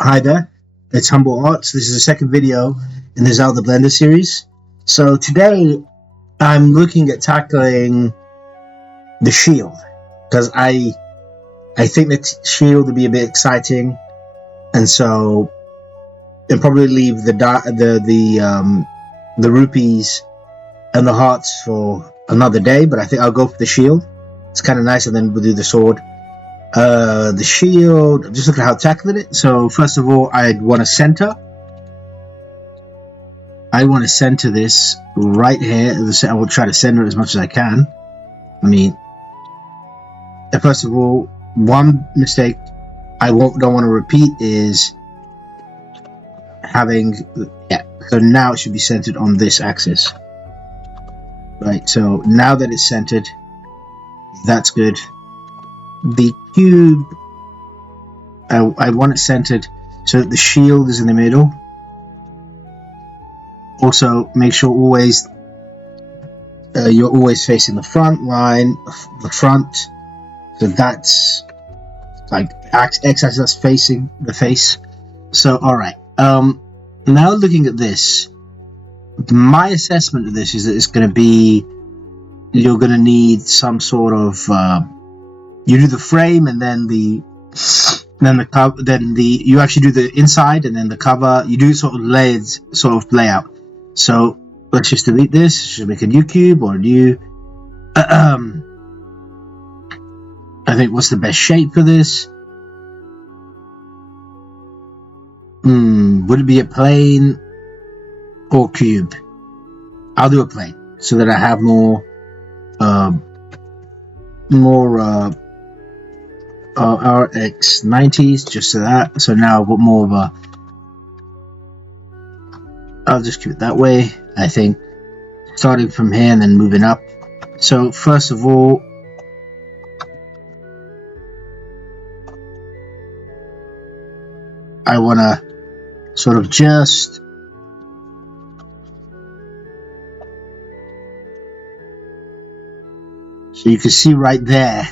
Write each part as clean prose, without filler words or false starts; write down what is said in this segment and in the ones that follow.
Hi there, it's Humble Arts. This is the second video in the Zelda Blender series. So today I'm looking at tackling the shield because I think the shield would be a bit exciting, and so and probably leave the rupees and the hearts for another day. But I think I'll go for the shield. It's kind of nice, and then we'll do the sword. The shield. Just look at how I'm tackling it. So first of all, I'd want to center. I want to center this right here. I will try to center it as much as I can. I mean, first of all, one mistake I don't want to repeat is having, yeah, so now it should be centered on this axis. Right, so now that it's centered, that's good. The cube, I want it centered so that the shield is in the middle. Also, make sure always you're always facing the front line, the front. So that's like x-axis that's facing the face. So alright. Now looking at this, my assessment of this is that it's gonna be you're gonna need some sort of you do the frame and then the cover, then you actually do the inside and then the cover. You do sort of layered sort of layout. So let's just delete this. Should make a new cube or a new I think what's the best shape for this? Would it be a plane or cube? I'll do a plane so that I have more RX 90s just so that. So now I've got more of a. I'll just keep it that way. I think starting from here and then moving up. So first of all, I want to sort of just so you can see right there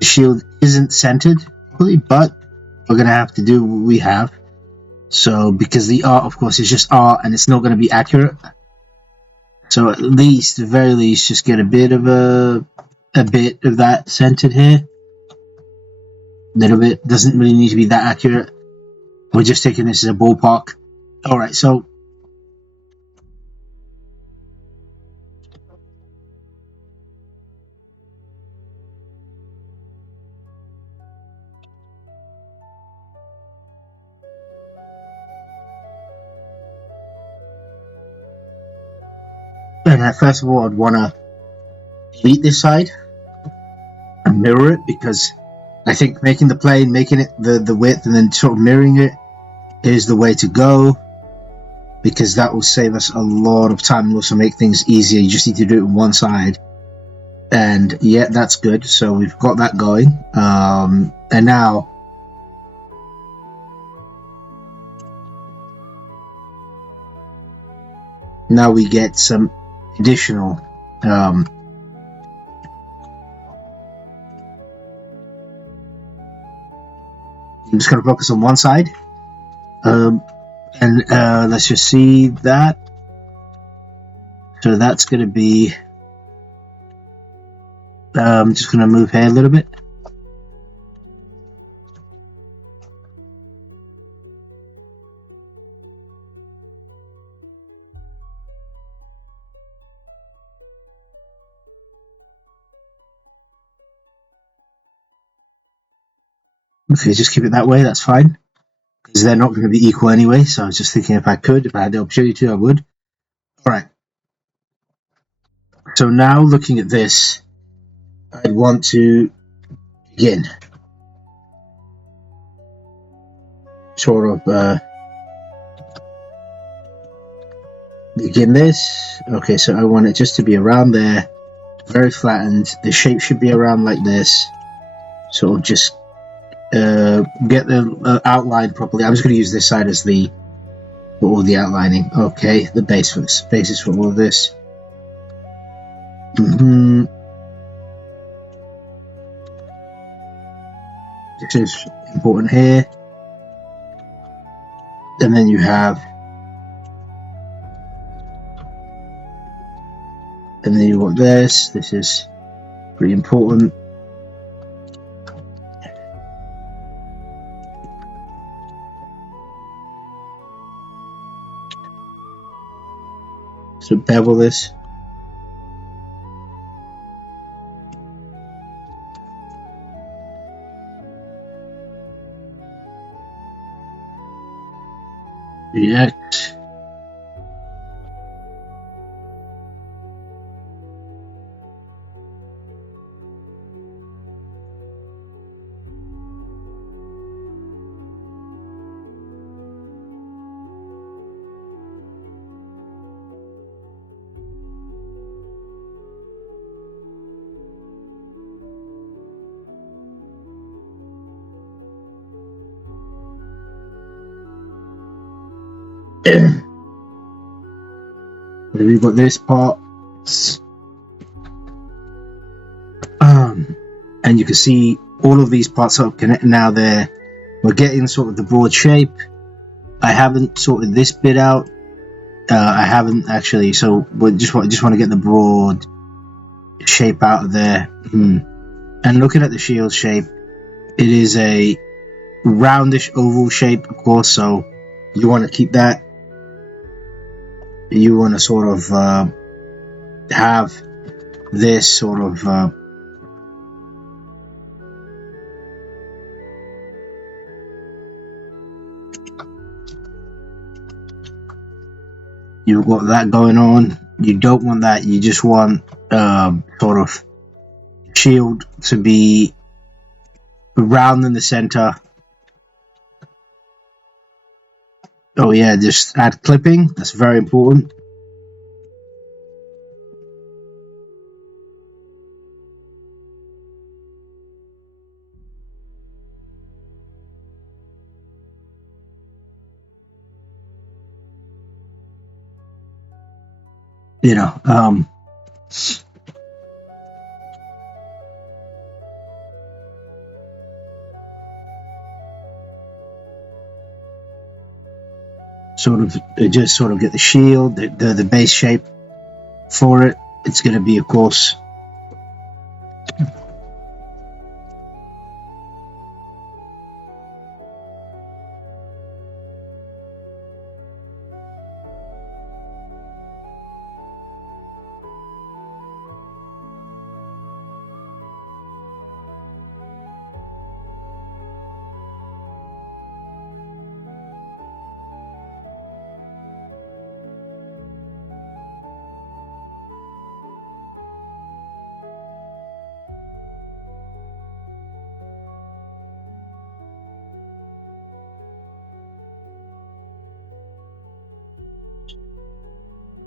the shield isn't centered properly, but we're gonna have to do what we have. So because the art of course is just art and it's not going to be accurate, so at least, the very least, just get a bit of that centered here. A little bit. Doesn't really need to be that accurate. We're just taking this as a ballpark. Alright, so and first of all I'd want to delete this side and mirror it, because I think making the plane, making it the width and then sort of mirroring it is the way to go, because that will save us a lot of time and also make things easier. You just need to do it on one side, and yeah, that's good. So we've got that going, and now we get some additional I'm just going to focus on one side, and let's just see that. So that's going to be I'm just going to move here a little bit. Okay, just keep it that way, that's fine, because they're not going to be equal anyway. So I was just thinking if I had the opportunity to, I would. Alright, so now looking at this, I'd want to begin sort of begin this. Okay, so I want it just to be around there, very flattened. The shape should be around like this, sort of just get the outline properly. I'm just going to use this side as the for all the outlining. Okay, the basis for all of this. This is important here. And then you have, and then you got this. This is pretty important. So bevel this. React. Then we've got this part. And you can see all of these parts are connected now. We're getting sort of the broad shape. I haven't sorted this bit out. I haven't actually, so we just want to get the broad shape out of there. And looking at the shield shape, it is a roundish oval shape, of course, so you want to keep that. You want to sort of have this sort of you've got that going on. You don't want that. You just want sort of shield to be round in the center. Oh yeah, just add clipping. That's very important. You know, sort of just sort of get the shield, the base shape for it. It's going to be, of course,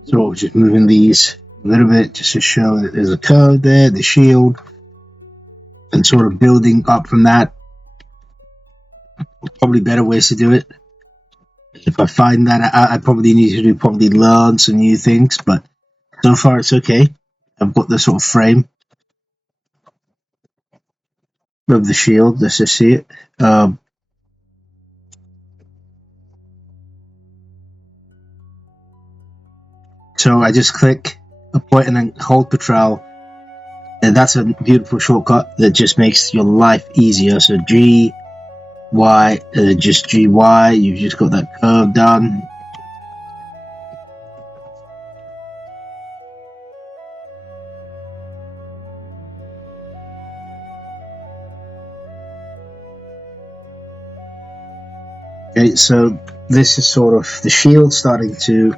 so just moving these a little bit just to show that there's a curve there, the shield, and sort of building up from that. Probably better ways to do it. If I find that, I probably need to learn some new things, but so far it's okay. I've got the sort of frame of the shield. Let's just see it. So I just click a point and then hold Control, and that's a beautiful shortcut that just makes your life easier. So G, Y, just G, Y. You've just got that curve done. Okay, so this is sort of the shield starting to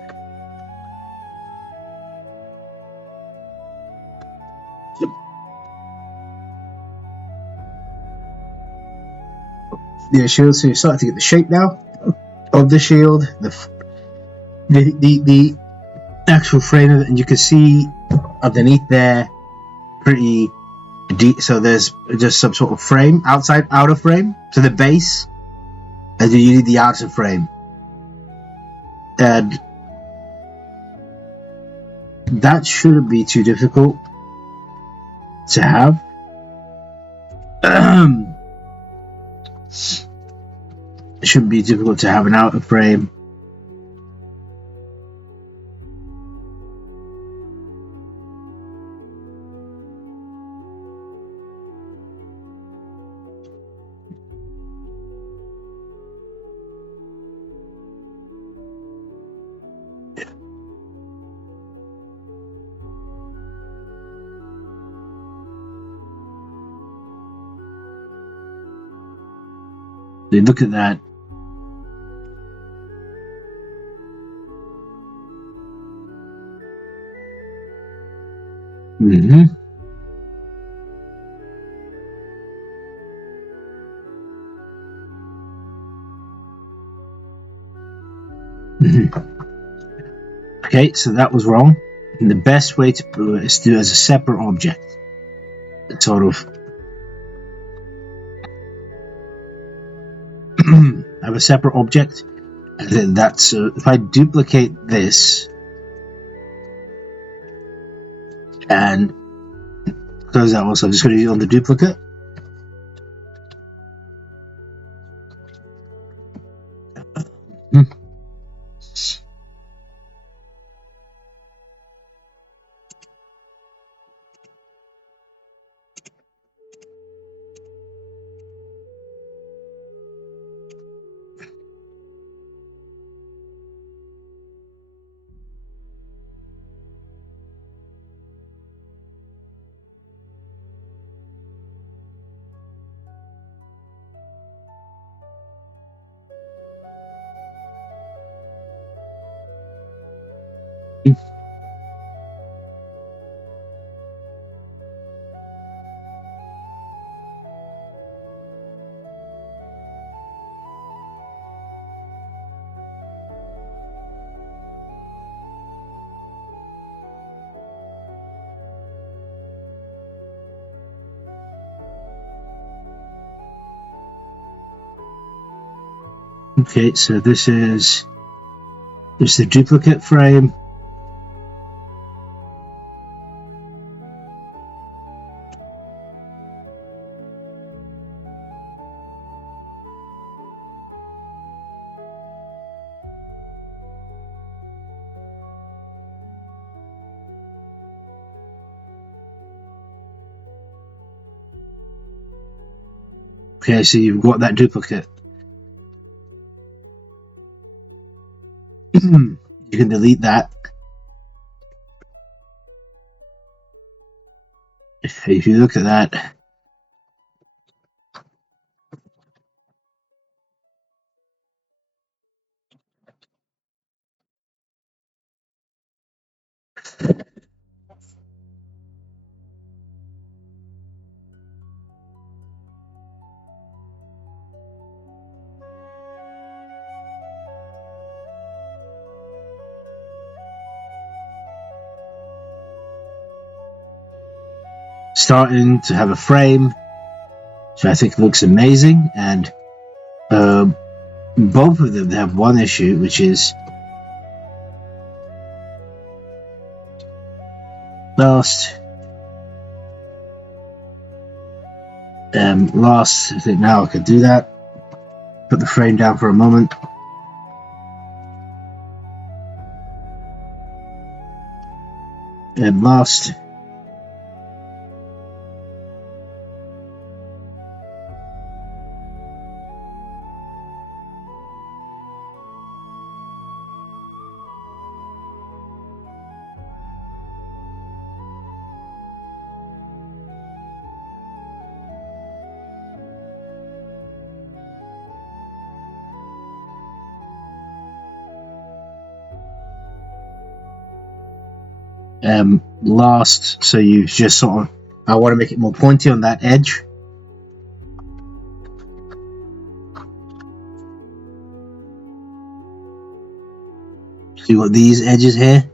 shield. So you're starting to get the shape now of the shield, the actual frame of it, and you can see underneath there pretty deep. So there's just some sort of frame, outer frame to the base, and then you need the outer frame, and that shouldn't be too difficult to have. it shouldn't be difficult to have an outer frame. So look at that. Okay, so that was wrong. And the best way to do it is to do it as a separate object. Sort of have a separate object, and then that's if I duplicate this and close that one, so I'm just going to use it on the duplicate. Okay, so this is the duplicate frame. Okay, so you've got that duplicate. You can delete that. If you look at that, starting to have a frame, which I think looks amazing, and both of them have one issue, which is last. I think now I could do that. Put the frame down for a moment. And last. Last, so you just sort of, I want to make it more pointy on that edge. So you got these edges here.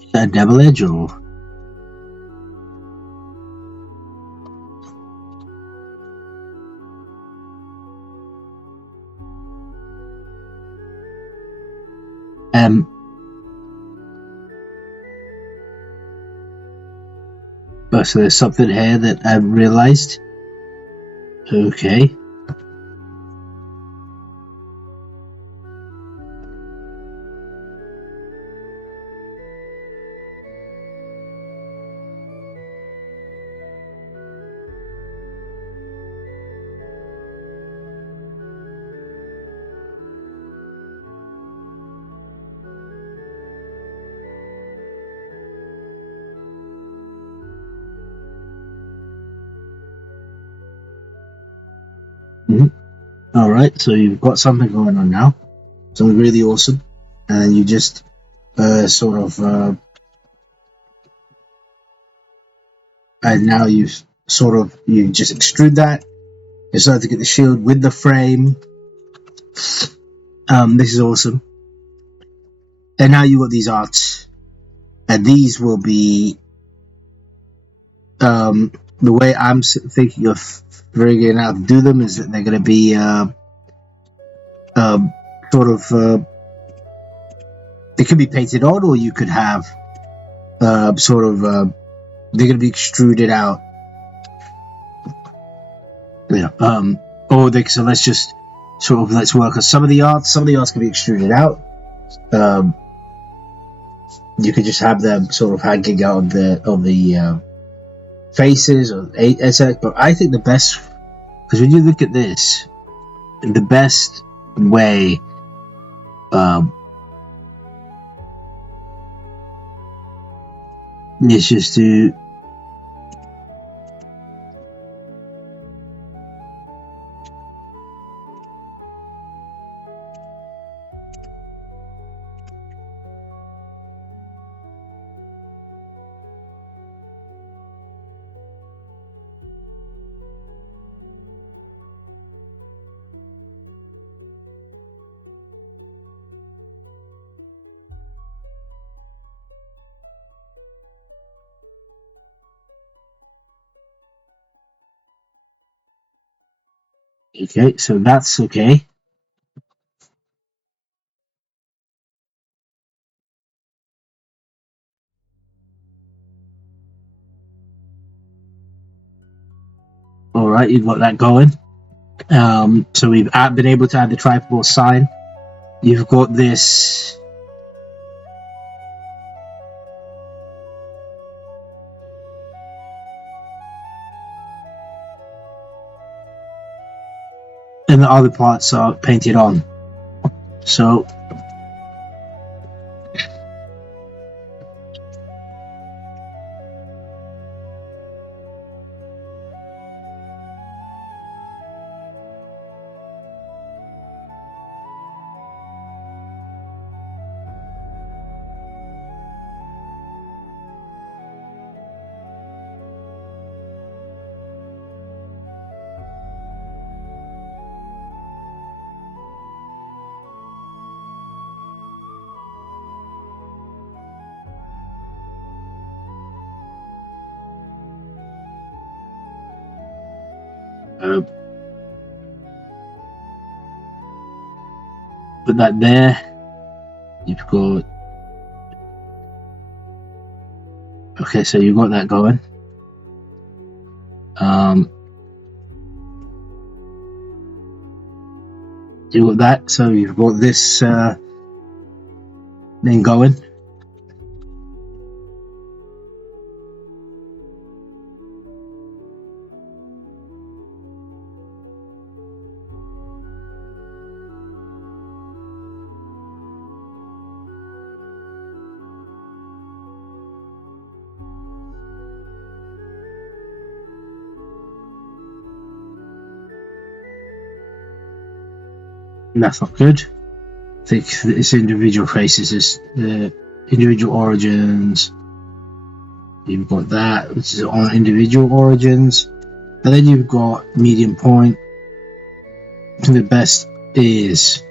Is that a double edge or? Oh, so there's something here that I've realized. Okay. All right, so you've got something going on now, something really awesome, and you just and now you just extrude that. You start to get the shield with the frame. This is awesome, and now you got these arts, and these will be the way I'm thinking of figuring out how to do them is that they're going to be they could be painted on, or you could have they're going to be extruded out. Yeah. So let's work on some of the arts. Some of the arts can be extruded out. You could just have them sort of hanging out of the faces or etc. But I think the best, because when you look at this, the best way is just to okay, so that's okay. All right, you've got that going. So we've been able to add the tribal sign. You've got this. And the other parts are painted on. So put that there. You've got. Okay, so you've got that going. You got that, so you've got this thing going. That's not good. I think it's individual faces, it's individual origins. You've got that, which is on individual origins, and then you've got medium point. The best is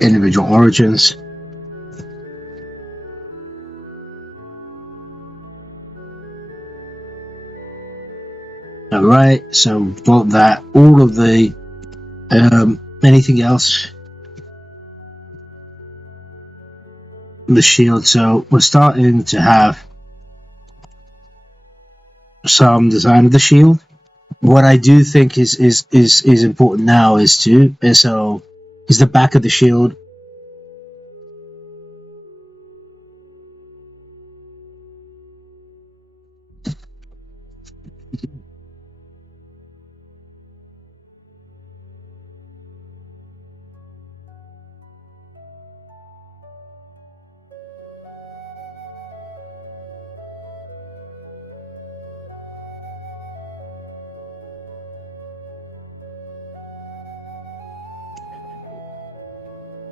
individual origins. Alright, so we've got that. All of the anything else the shield. So we're starting to have some design of the shield. What I do think is important now is the back of the shield.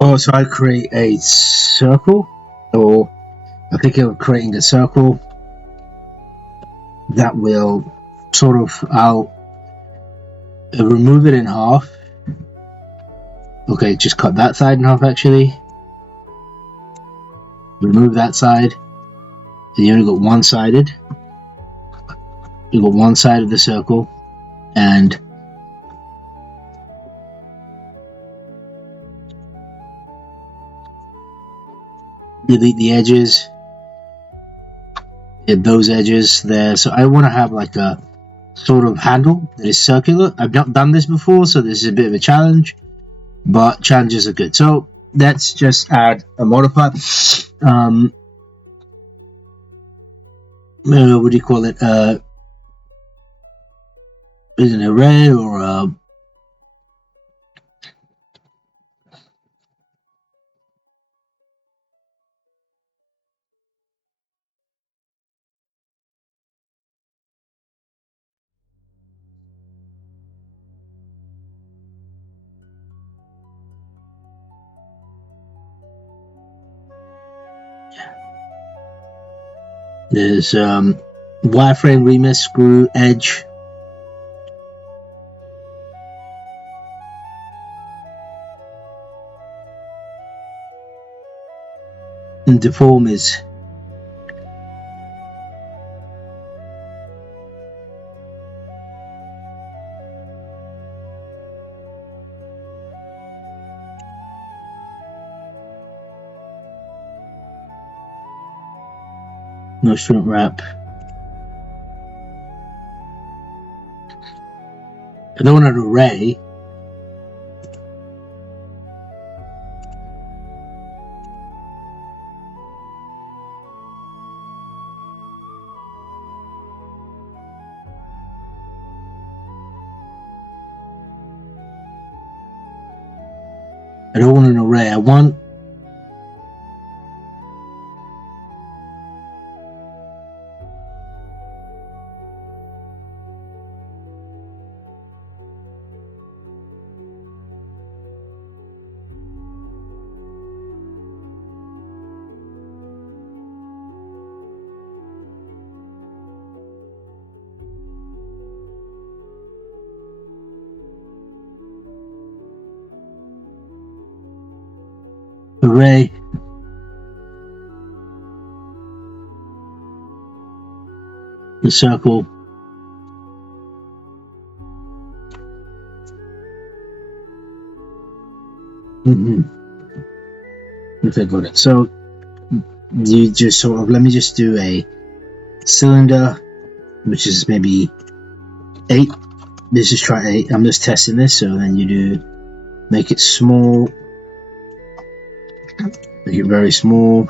Oh, so I create a circle, or I think of creating a circle that will sort of, I'll remove it in half. Okay, just cut that side in half actually. Remove that side. And you only got one sided. You got one side of the circle, and delete the edges. Get those edges there. So I want to have like a sort of handle that is circular. I've not done this before, so this is a bit of a challenge, but challenges are good. So let's just add a modifier. What do you call it? Is an array or there's wireframe remix screw edge. And deform is no shrink wrap. I don't want an array. I don't want an array. I want array. The circle. Okay, got it. So you just sort of, let me just do a cylinder, which is maybe 8. Let's just try 8. I'm just testing this. So then you do make it small, make it very small,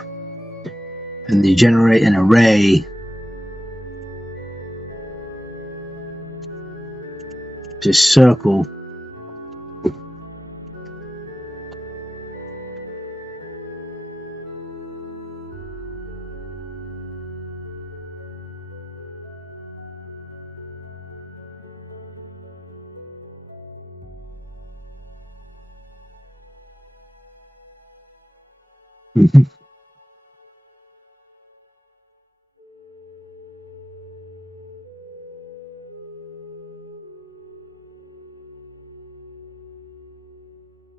and you generate an array. Just circle.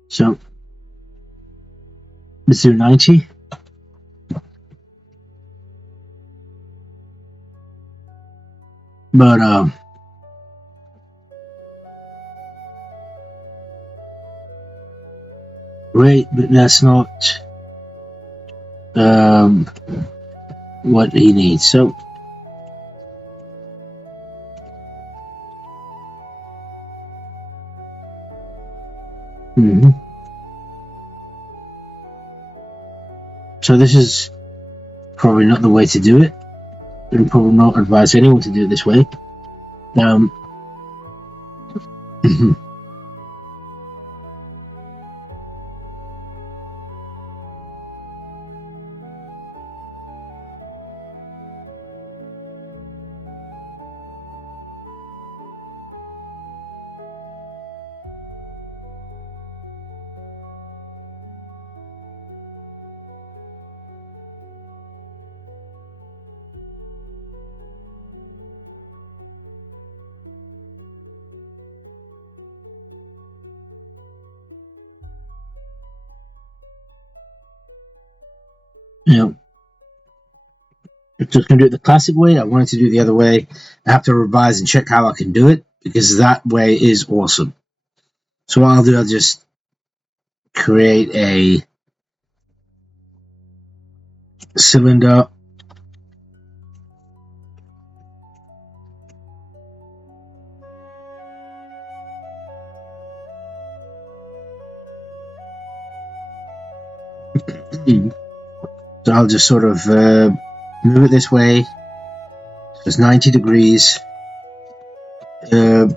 So let's do 90. But great, but that's not. what he needs. So so this is probably not the way to do it, and probably not advise anyone to do it this way. I'm just going to do it the classic way. I wanted to do it the other way. I have to revise and check how I can do it, because that way is awesome. So what I'll do, I'll just create a cylinder. So I'll just sort of move it this way. So it's 90 degrees. Then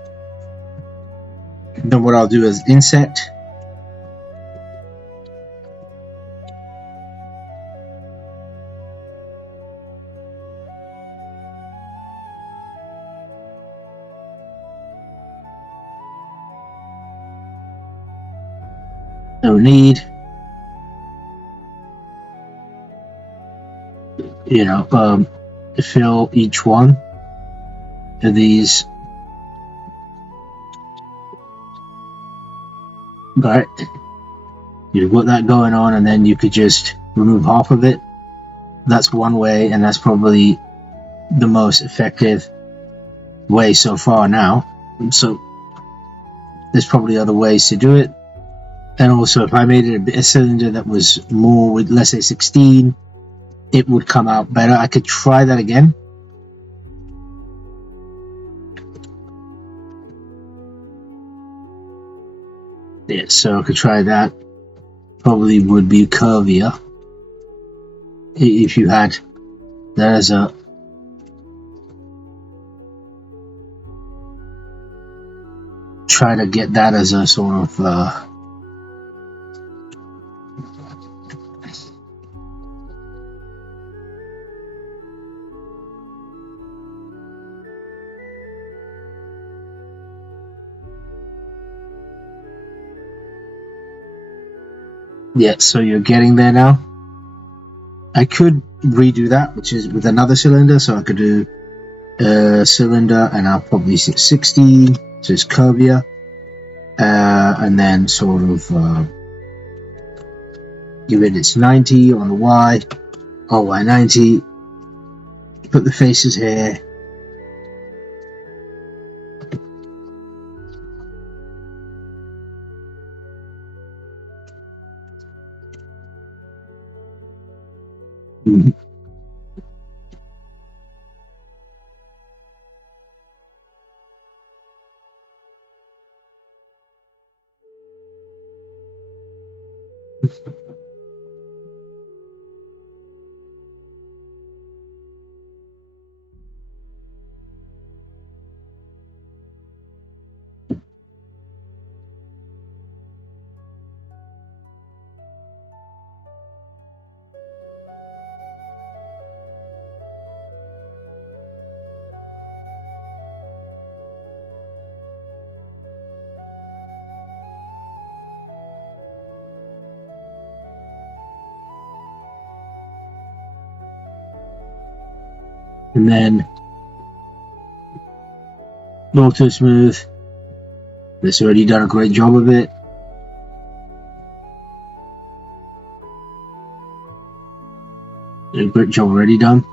what I'll do is inset. No need. Fill each one of these. Right. You've got that going on, and then you could just remove half of it. That's one way, and that's probably the most effective way so far now. So there's probably other ways to do it. And also, if I made it a cylinder that was more with, let's say, 16, it would come out better. I could try that again. Yeah, so I could try that. Probably would be curvier if you had that as a try to get that as a sort of yeah, so you're getting there now. I could redo that, which is with another cylinder, so I could do a cylinder and I'll probably say 16, so it's curvier, and then sort of give it its 90 on the Y, or Y90, put the faces here. And then auto smooth. It's already done a great job of it. A great job already done.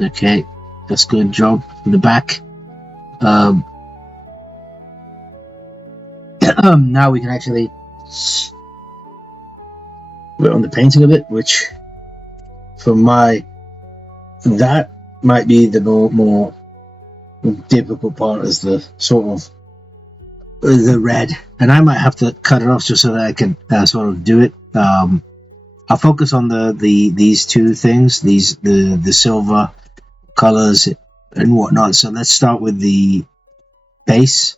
Okay, that's good job from the back. Now we can actually on the painting of it, which for that might be the more difficult part, is the sort of the red, and I might have to cut it off just so that I can sort of do it. I'll focus on these two things, the silver colors and whatnot. So let's start with the base.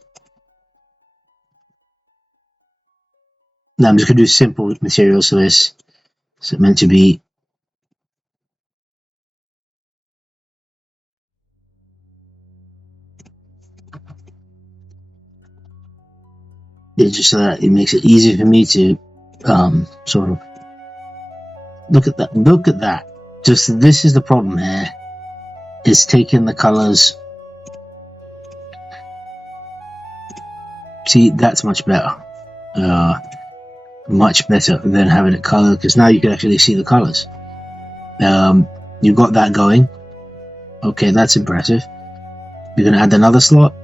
Now I'm just going to do simple materials for this. So it's meant to be just so that it makes it easy for me to sort of look at that. Look at that. Just this is the problem here. It's taking the colors. See, that's much better. Much better than having it colored, because now you can actually see the colors. You've got that going. Okay, that's impressive. You're going to add another slot.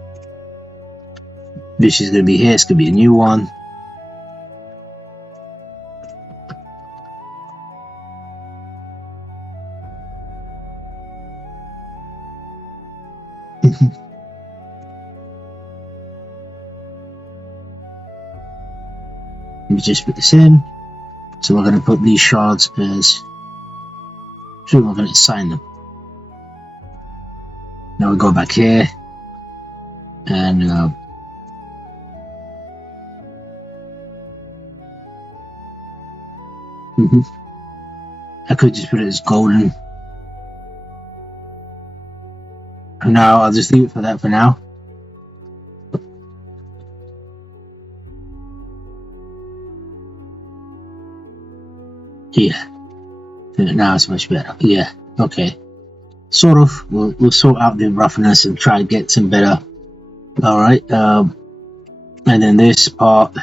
This is going to be here. It's going to be a new one. Let me just put this in. So we're going to put these shards as. We're going to assign them. Now we go back here, and I could just put it as golden. No, I'll just leave it for that for now. Yeah, now it's much better. Yeah, okay. Sort of. We'll sort out the roughness and try to get some better. All right. And then this part.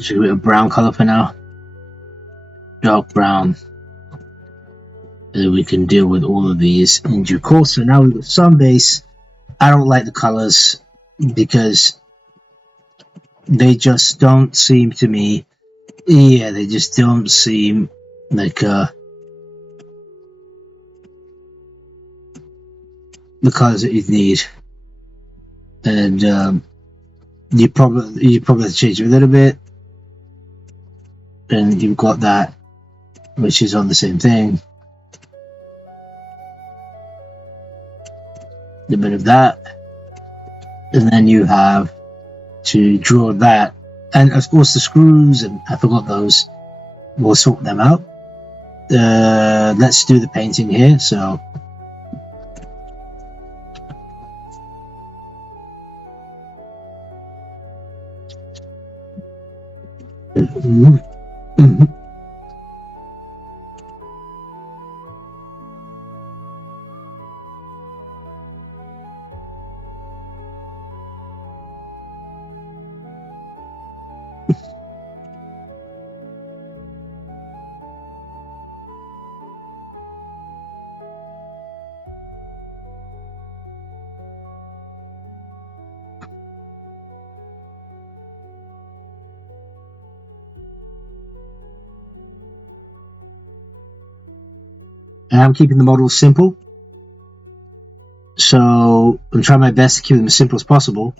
Should we a brown color for now? Dark brown. And then we can deal with all of these in due course. So now we've got some base. I don't like the colors because they just don't seem to me. Yeah, they just don't seem like the colors that you need. And you probably have to change it a little bit. And you've got that, which is on the same thing. A bit of that, and then you have to draw that, and of course the screws, and I forgot those. We'll sort them out. Let's do the painting here. So I'm keeping the models simple. So I'm trying my best to keep them as simple as possible.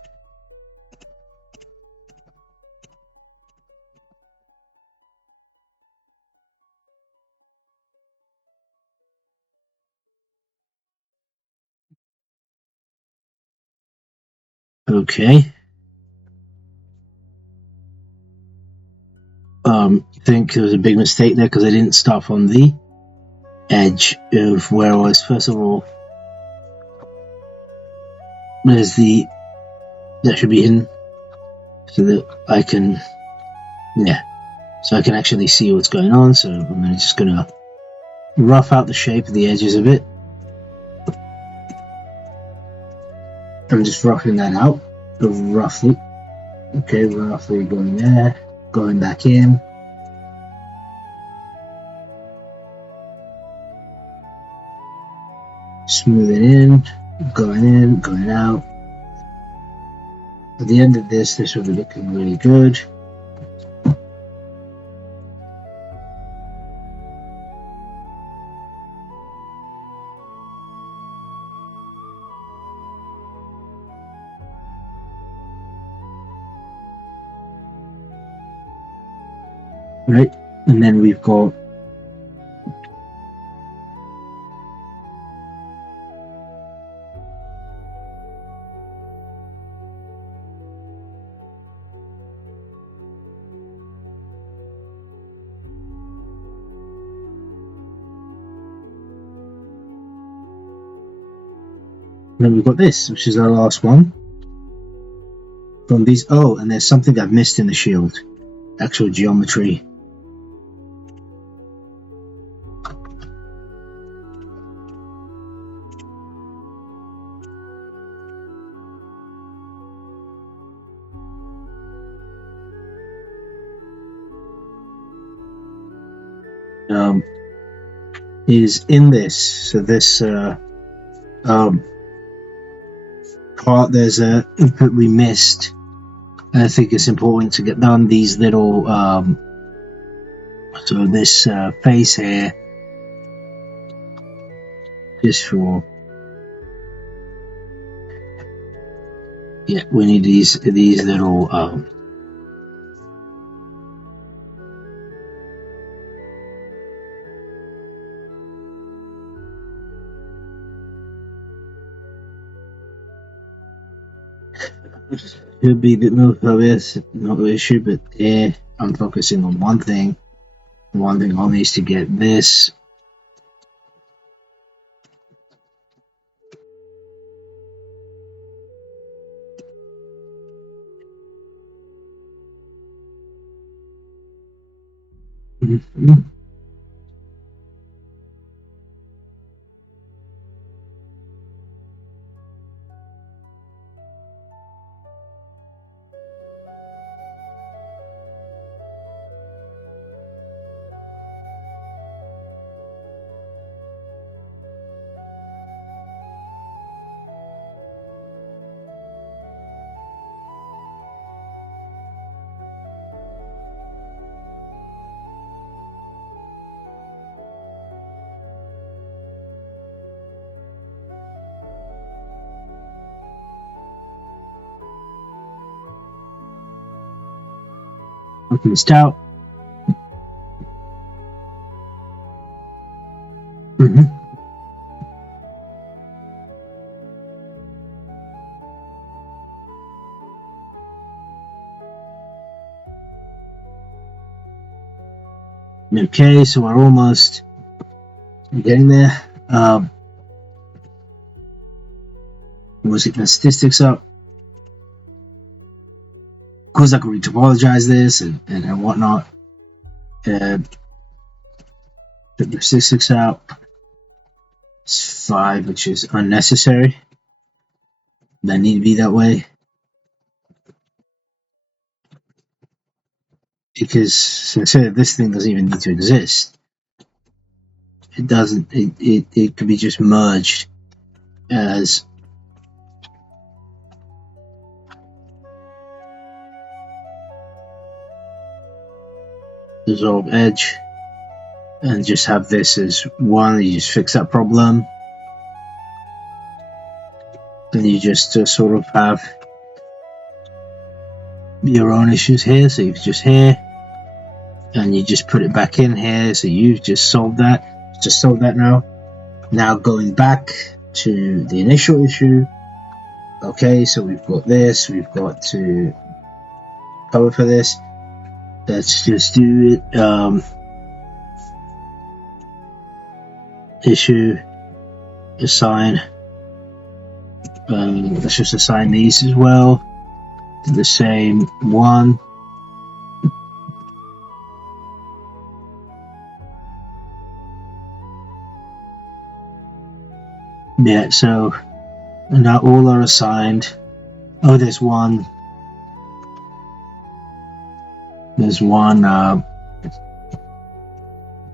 Okay. think there was a big mistake there because I didn't start from the edge of where I was. First of all, there's that should be hidden so that I can, so I can actually see what's going on. So I'm just gonna rough out the shape of the edges a bit. I'm just roughing that out, roughly. Okay, roughly going there, going back in. Smooth it in, going out. At the end of this will be looking really good. Right, and then we've got this, which is our last one. From these, and there's something I've missed in the shield. Actual geometry. Is in this. So this part, there's a input we missed, and I think it's important to get done. These little so this face here, just for we need these little could be a bit more obvious, not the issue, but here I'm focusing on one thing only is to get this. Open this out. Okay, so we're almost getting there. Was it the statistics up? Of course, I could retopologize this and whatnot. Put the statistics out. It's 5, which is unnecessary. That need to be that way. Because since this thing doesn't even need to exist. It doesn't, it could be just merged as dissolve edge and just have this as one. You just fix that problem, and you just sort of have your own issues here. So you've just here, and you just put it back in here. So you've just solved that. Just solved that now. Now going back to the initial issue. Okay, so we've got this. We've got to cover for this. let's just do it. Issue, assign. Let's just assign these as well to the same one. Yeah, so now all are assigned. Oh, there's one. There's one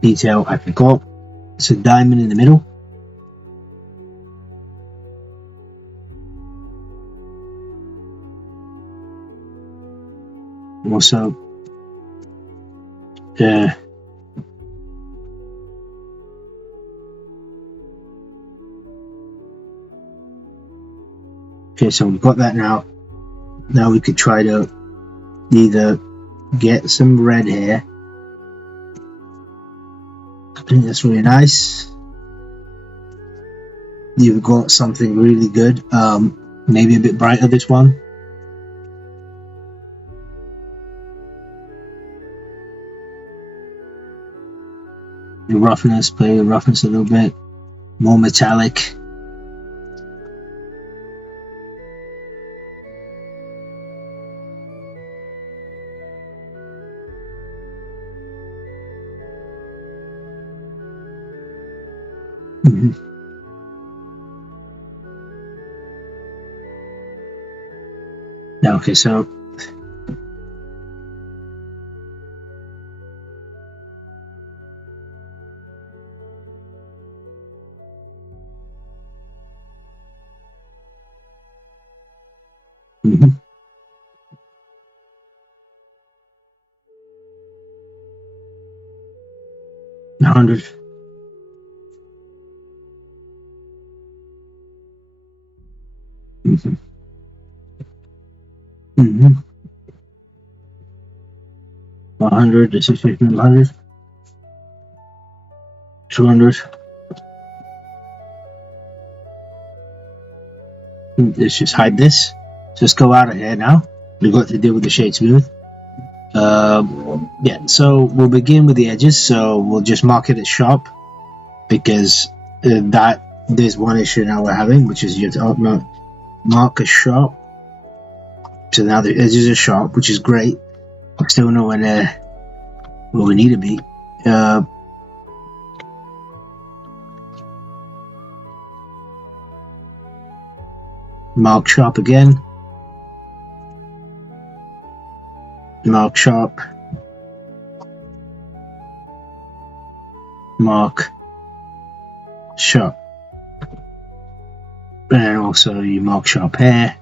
detail I forgot. It's a diamond in the middle. Also, okay, so we've got that now. Now we could try to either get some red here. I think that's really nice. You've got something really good. Maybe a bit brighter, this one. The roughness, play the roughness a little bit. More metallic. Okay, so $100. Mm-hmm. 100, this is 100. 200. Let's just hide this. Just go out of here now. We've got to deal with the shade smooth. Yeah, so we'll begin with the edges. So we'll just mark it as sharp because there's one issue now we're having, which is you have to mark as sharp. So now the edges are sharp, which is great. I still know where we need to be. Mark sharp again. Mark sharp. Mark sharp. And also you mark sharp here.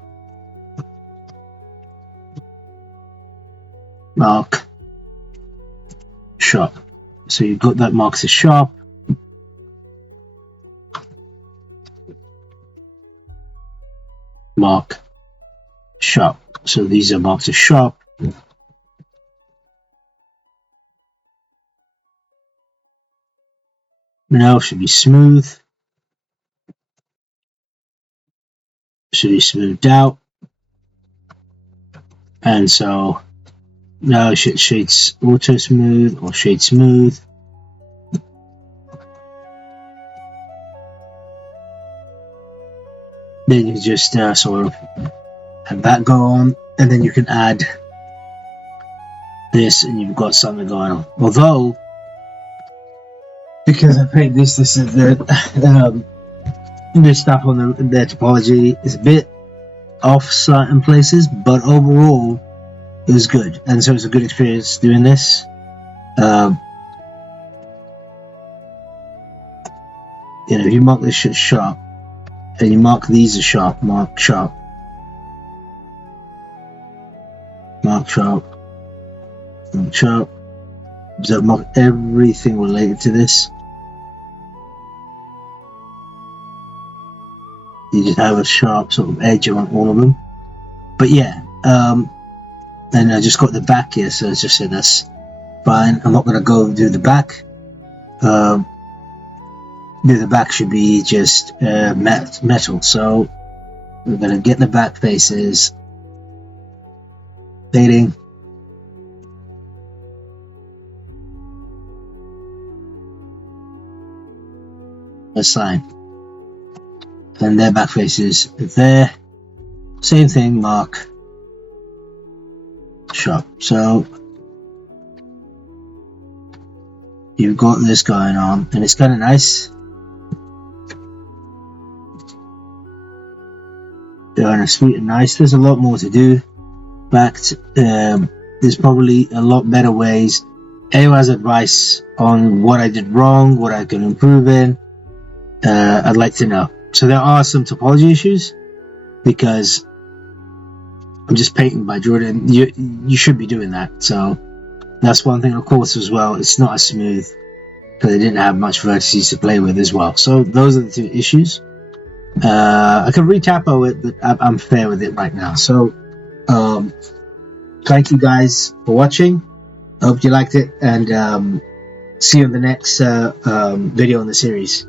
Mark sharp. So you've got that marks as sharp. Mark sharp. So these are marked as sharp. Now should be smooth. Should be smoothed out. And so now shades auto smooth or shade smooth. Then you just sort of have that go on, and then you can add this, and you've got something going on. Although, because I think this is the this stuff on the topology is a bit off certain places, but overall it was good, and so it's a good experience doing this. If you mark this shit sharp, and you mark these as sharp, mark sharp, mark sharp, mark sharp. So mark everything related to this. You just have a sharp sort of edge on all of them. But yeah, and I just got the back here, so it's just said that's fine. I'm not going to go do the back. The back should be just metal. So we're going to get the back faces, fading, a sign. And their back faces there. Same thing, mark shop. So you've got this going on, and it's kind of nice. They're sweet and nice. There's a lot more to do. In fact, there's probably a lot better ways. Anyone has advice on what I did wrong, what I can improve in, I'd like to know. So there are some topology issues because I'm just painting by Jordan. You should be doing that. So that's one thing, of course, as well. It's not as smooth because they didn't have much vertices to play with as well. So those are the two issues. I can recapo it, but I'm fair with it right now. So thank you guys for watching. I hope you liked it, and see you in the next video in the series.